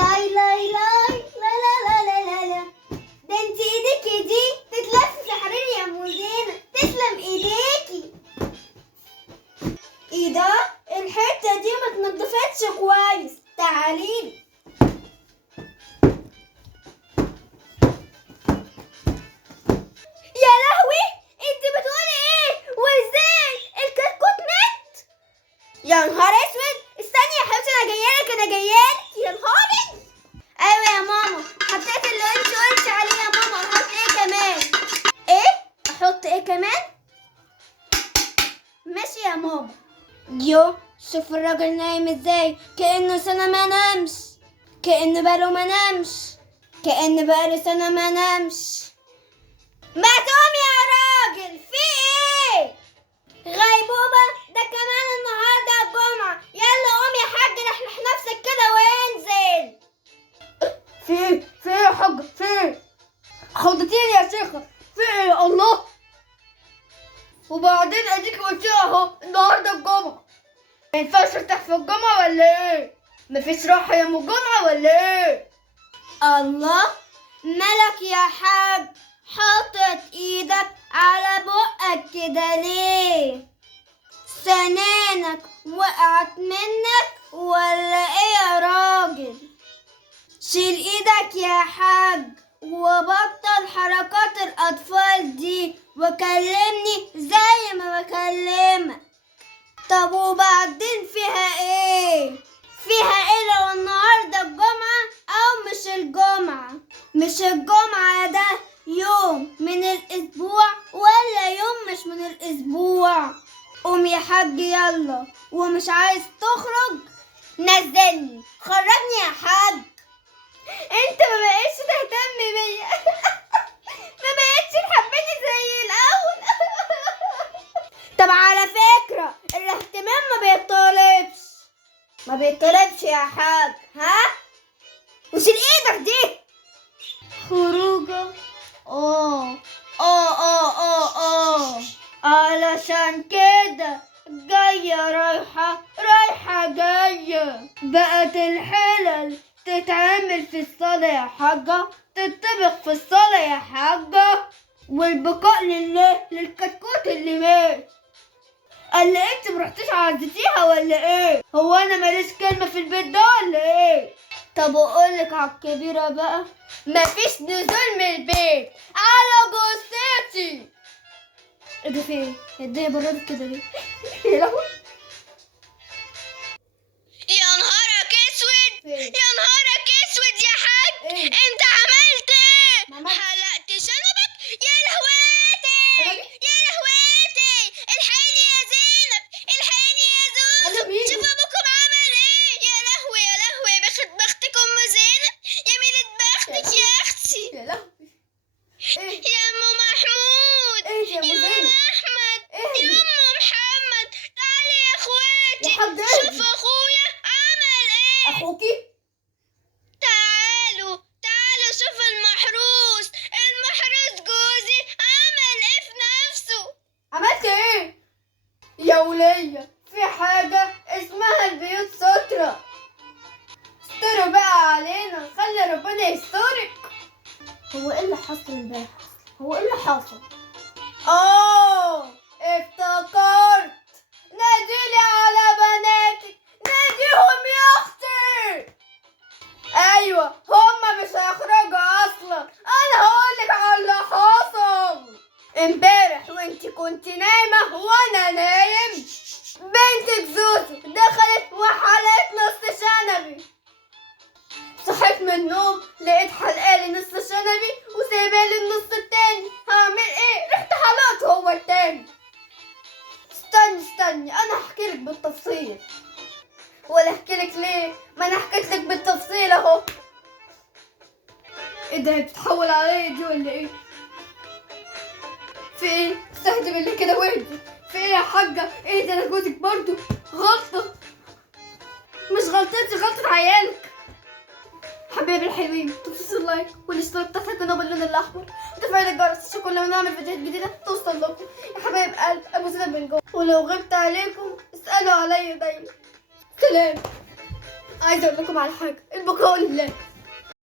لاي لاي لاي لا لا لا لا لا لا. ده انت ايديكي دي تتلف في حرير يا موزينة، تسلم ايديكي. ايه ده؟ الحتة دي ما اتنضفتش كويس، تعاليلي. يا لهوي، انت بتقولي ايه؟ وازاي الكتكوت مات؟ يا نهار اسود، استني يا حبيبتي، انا جايالك انا جايالك. يا نهاري. ايوه يا ماما، حطيت اللي انت قلتي عليه يا ماما. احط ايه كمان؟ ايه؟ احط ايه كمان؟ ماشي يا ماما. يو، شوف الراجل نايم ازاي، كأنه سنة ما نامش، كأنه بقاله ما نامش، كأنه بقاله سنة ما نامش. ما تقوم يا راجل، في ايه؟ غيبوبة؟ ده كمان النهاردة الجمعة. يلا قوم يا حاج، رحلح نفسك كده وانزل. في ايه يا حاج؟ في ايه؟ خضتيني يا شيخة. في ايه؟ الله. وبعدين اديك قلت اهو النهارده الجمعة، ما ينفعش افتح في الجمعة ولا ايه؟ مفيش راحة يوم الجمعة ولا ايه؟ الله، مالك يا حاج؟ حاطط ايدك على بقك كده ليه؟ سنانك وقعت منك ولا ايه يا راجل؟ شيل ايدك يا حاج وبطل حركات الاطفال دي وكلمني زي ما بكلمك. طب وبعدين فيها ايه؟ فيها ايه لو النهارده الجمعة او مش الجمعة؟ مش الجمعة ده يوم من الاسبوع ولا يوم مش من الاسبوع؟ قوم يا حاج يلا، ومش عايز تخرج نزلني، خرجني يا حاج. انت ما بقيتش تهتم بيا ما بقيتش تحبني زي الاول طب على فكرة الاهتمام ما بيطلبش يا حاج، ها؟ وشيل ايدك دي. خروجه؟ اه علشان كده جاية رايحة جاية. بقت الحلل تتعمل في الصالة يا حاجة، تطبخ في الصالة يا حاجة، والبقاء لله للكتكوت اللي مات. قال لي انت مرحتيش عزتيها ولا ايه؟ هو انا ماليش كلمة في البيت ده ولا ايه؟ طب اقولك على الكبيرة بقى، مفيش نزول من البيت على جثتي. ايه ده؟ في ايه؟ الدنيا بردت كده ليه؟ يا لهوي. يا نهارك اسود، يا نهارك اسود يا حاج. إيه؟ انت عملت ايه؟ ما عملتش. حلقت شنبك؟ يا لهويتي، يا لهويتي، الحقيني يا زينب، الحقيني يا زوزو. خليهم يجوا. شوف ابوكم عمل ايه. يا لهوي يا لهوي، بختك ام زينب، يا ميلة بختك يا اختي. يا لهوي. ايه؟ يا ام محمود، ايه يا ام يا ام زينب؟ احمد، ايه يا دي؟ ام محمد، تعالي يا اخواتي. يا حاج شوف اهدي. اخويا عمل ايه. اخوكي؟ تعالوا شوف المحروس جوزي عمل ايه في نفسه. عملت ايه؟ يا ولية، في حاجة اسمها البيوت سترة، استروا بقى علينا، خلي ربنا يسترك. هو ايه اللي حصل امبارح؟ هو ايه اللي حصل؟ افتكرت، ناديلي على بناتك، ناديهم يا اختي. ايوه، هما مش هيخرجوا اصلا، انا هقولك على اللي حصل امبارح وانت كنت نايمه وانا نايم. بنتك زوزو دخلت وحلقت نص شنبي، صحيت من النوم لقيت حلقالي نص شنبي وسايبالي النص التاني. هعمل ايه؟ رحت حلقت هو التاني. استني انا هحكيلك بالتفصيل. ولا احكيلك ليه؟ ما انا حكيتلك بالتفصيل اهو. ايه ده؟ بتتحول عليا دي ولا ايه؟ في ايه؟ استهدي بالله كده واهدي. في ايه يا حاجة؟ ايه ده؟ انا جوزك برضو غلطة، مش غلطتي، غلطة عيالك. حبايبي الحلوين، تدوسوا اللايك والاشتراك تحت القناة باللون الاحمر وتفعيل الجرس عشان كل ما نعمل فيديوهات جديدة توصل لكم. يا حبايب قلب ابو زينب من جوه، ولو غبت عليكم اسألوا عليا دايما. سلام. عايزه اقول لكم على حاجه، البقاء لله.